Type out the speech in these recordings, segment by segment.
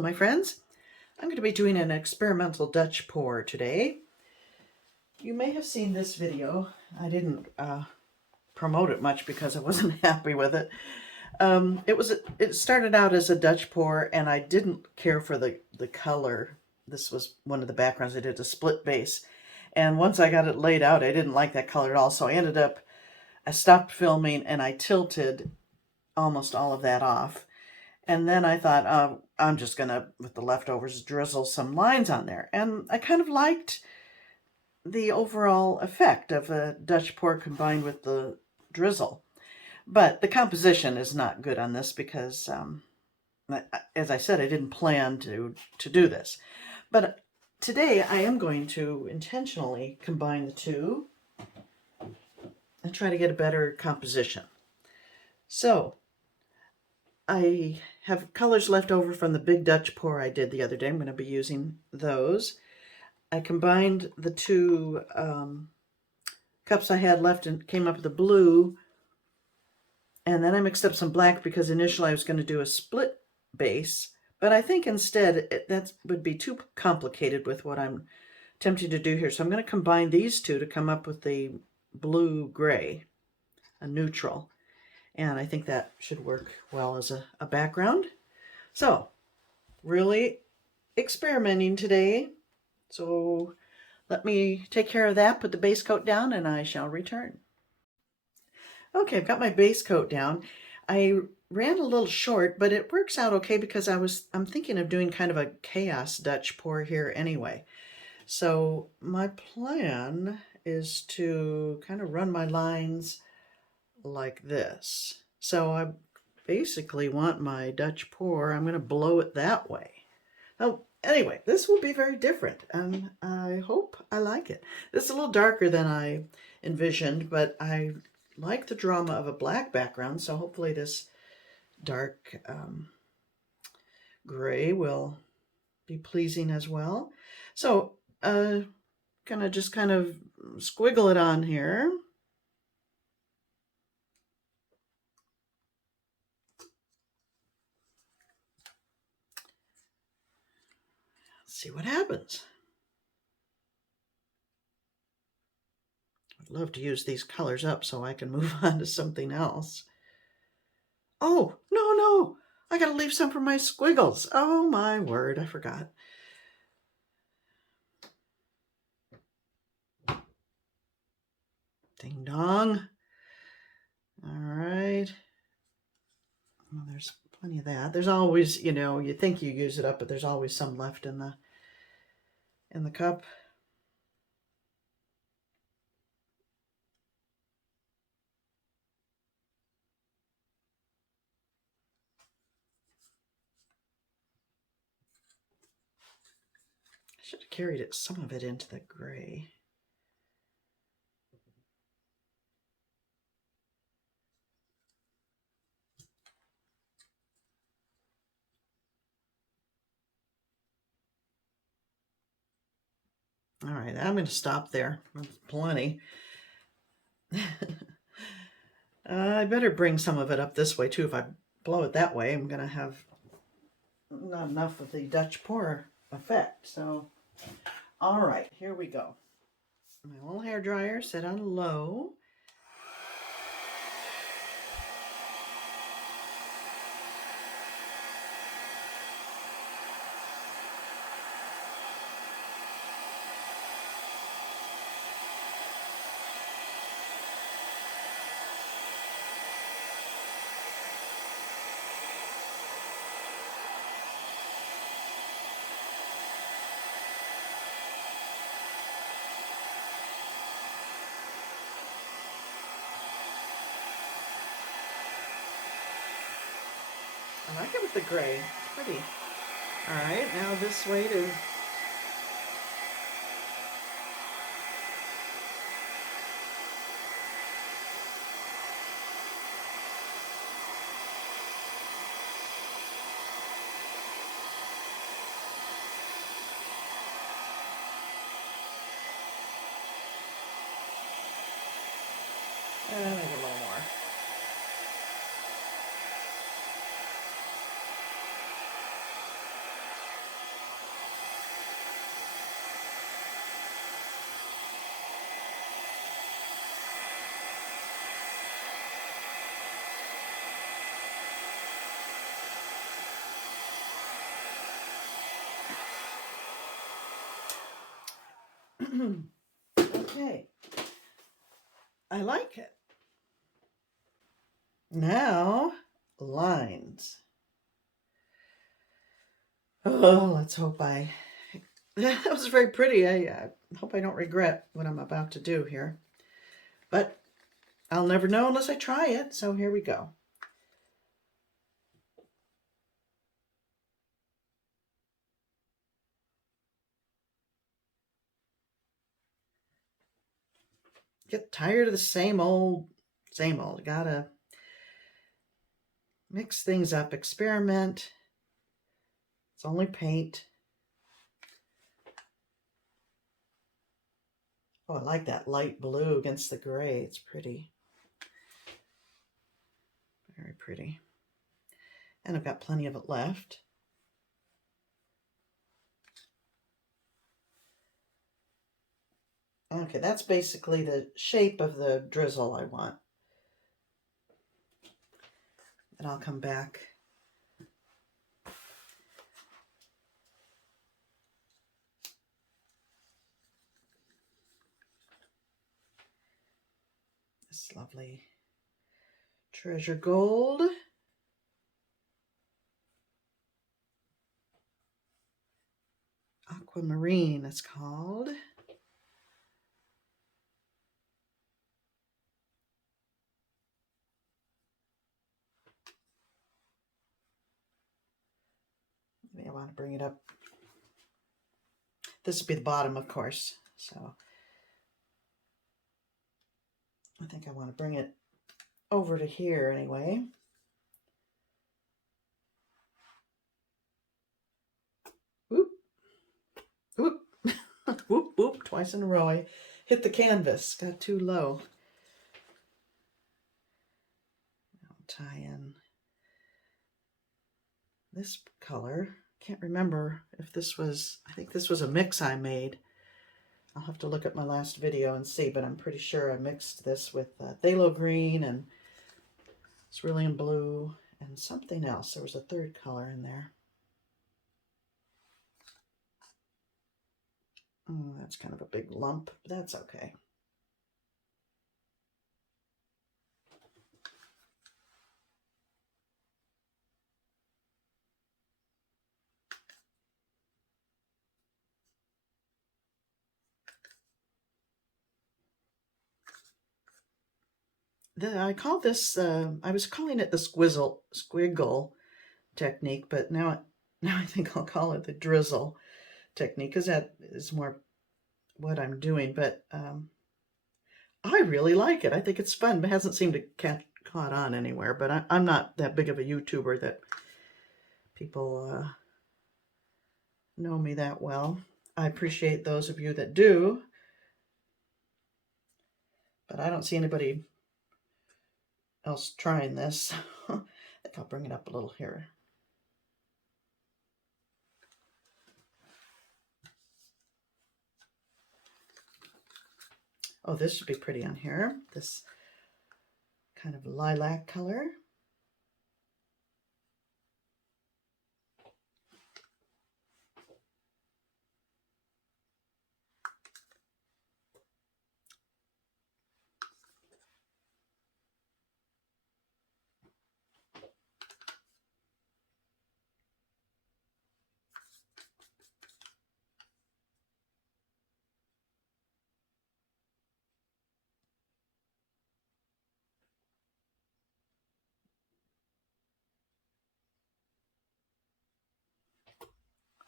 Hello my friends. I'm going to be doing an experimental Dutch pour today. You may have seen this video. I didn't promote it much because I wasn't happy with it. It started out as a Dutch pour and I didn't care for the color. This was one of the backgrounds. I did a split base. And once I got it laid out, I didn't like that color at all. So I stopped filming and I tilted almost all of that off. And then I thought, I'm just going to, with the leftovers, drizzle some lines on there. And I kind of liked the overall effect of a Dutch pour combined with the drizzle. But the composition is not good on this because, as I said, I didn't plan to do this. But today I am going to intentionally combine the two and try to get a better composition. So I have colors left over from the big Dutch pour I did the other day. I'm going to be using those. I combined the two cups I had left and came up with a blue. And then I mixed up some black because initially I was going to do a split base. But I think instead that would be too complicated with what I'm attempting to do here. So I'm going to combine these two to come up with the blue-gray, a neutral. And I think that should work well as a background. So, really experimenting today. So, let me take care of that, put the base coat down, and I shall return. Okay, I've got my base coat down. I ran a little short, but it works out okay because I'm thinking of doing kind of a chaos Dutch pour here anyway. So, my plan is to kind of run my lines like this. So I basically want my Dutch pour, I'm going to blow it that way. Oh, anyway, this will be very different and I hope I like it. This is a little darker than I envisioned, but I like the drama of a black background, so hopefully this dark gray will be pleasing as well. So gonna just kind of squiggle it on here. See what happens. I'd love to use these colors up so I can move on to something else. Oh, no, I gotta leave some for my squiggles. Oh my word, I forgot. Ding dong. All right. Well, there's plenty of that. There's always, you think you use it up, but there's always some left in the cup. I should have carried some of it into the gray. All right, I'm going to stop there. That's plenty. I better bring some of it up this way too. If I blow it that way, I'm going to have not enough of the Dutch pour effect. So, all right, here we go. My little hair dryer set on low. I like it with the gray. It's pretty. All right, now this way to maybe a little more. I like it. Now, lines. Oh, let's hope that was very pretty. I hope I don't regret what I'm about to do here. But I'll never know unless I try it, so here we go. Get tired of the same old, same old. Gotta mix things up, experiment. It's only paint. Oh, I like that light blue against the gray. It's pretty. Very pretty. And I've got plenty of it left. Okay, that's basically the shape of the drizzle I want. And I'll come back. This lovely treasure gold. Aquamarine, it's called. Maybe I want to bring it up. This would be the bottom, of course. So I think I want to bring it over to here anyway. Whoop, whoop, whoop, whoop, twice in a row. I hit the canvas, got too low. I'll tie in this color. Can't remember if this was, I think this was a mix I made. I'll have to look at my last video and see, but I'm pretty sure I mixed this with Phthalo Green and Cerulean blue and something else. There was a third color in there. Oh, that's kind of a big lump, but that's okay. I call this, I was calling it the squiggle technique, but now I think I'll call it the drizzle technique because that is more what I'm doing. But I really like it. I think it's fun. It hasn't seemed to caught on anywhere, but I'm not that big of a YouTuber that people know me that well. I appreciate those of you that do, but I don't see anybody else trying this. I think I'll bring it up a little here. Oh, this should be pretty on here. This kind of lilac color.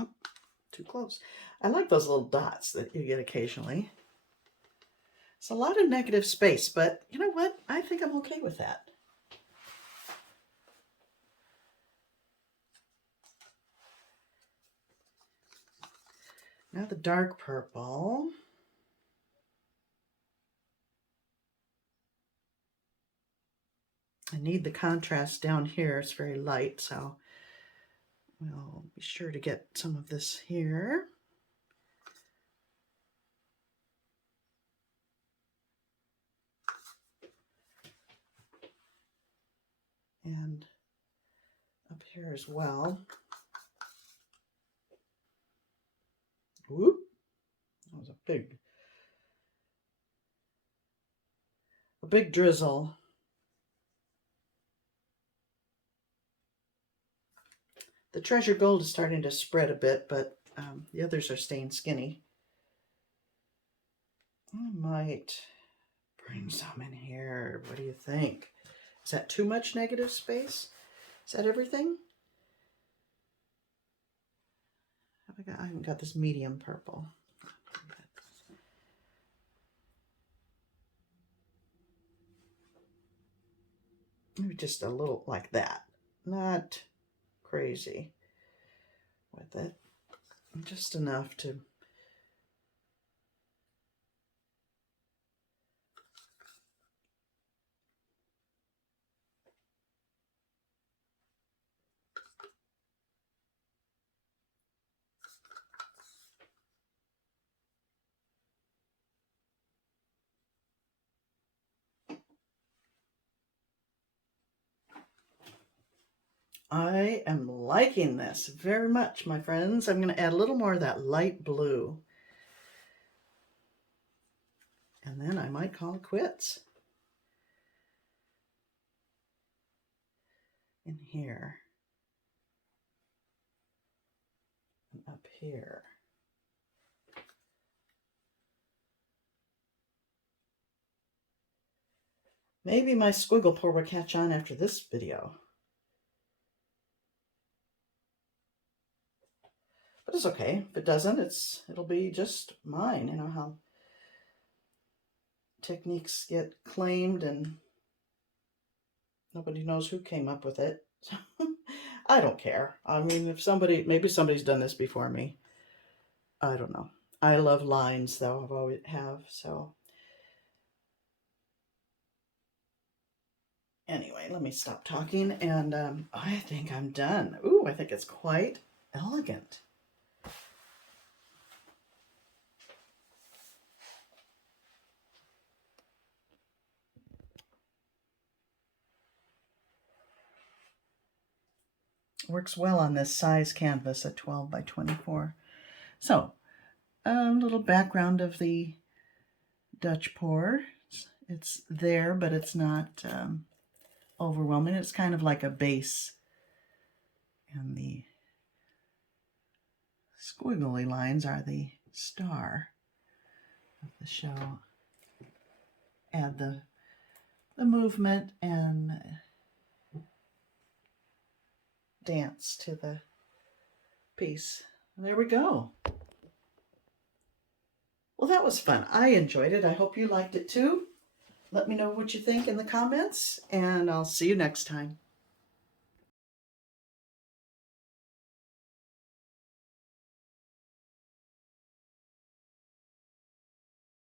Oh, too close. I like those little dots that you get occasionally. It's a lot of negative space, but you know what? I think I'm okay with that. Now the dark purple. I need the contrast down here. It's very light, so we'll be sure to get some of this here. And up here as well. Whoop! That was a big. big drizzle. The Treasure Gold is starting to spread a bit, but the others are staying skinny. I might bring some in here. What do you think? Is that too much negative space? Is that everything? I haven't got this medium purple. Maybe just a little like that. Not crazy with it. Just enough to I am liking this very much, my friends. I'm going to add a little more of that light blue. And then I might call it quits. In here. And up here. Maybe my squiggle pour will catch on after this video. But it's okay. If it doesn't, it'll be just mine. You know how techniques get claimed and nobody knows who came up with it. I don't care. I mean, maybe somebody's done this before me. I don't know. I love lines, though. I've always have, so. Anyway, let me stop talking, and I think I'm done. Ooh, I think it's quite elegant. Works well on this size canvas at 12 by 24. So, a little background of the Dutch pour. It's there, but it's not overwhelming. It's kind of like a base. And the squiggly lines are the star of the show. Add the movement and dance to the piece. And there we go. Well, that was fun. I enjoyed it. I hope you liked it too. Let me know what you think in the comments, and I'll see you next time.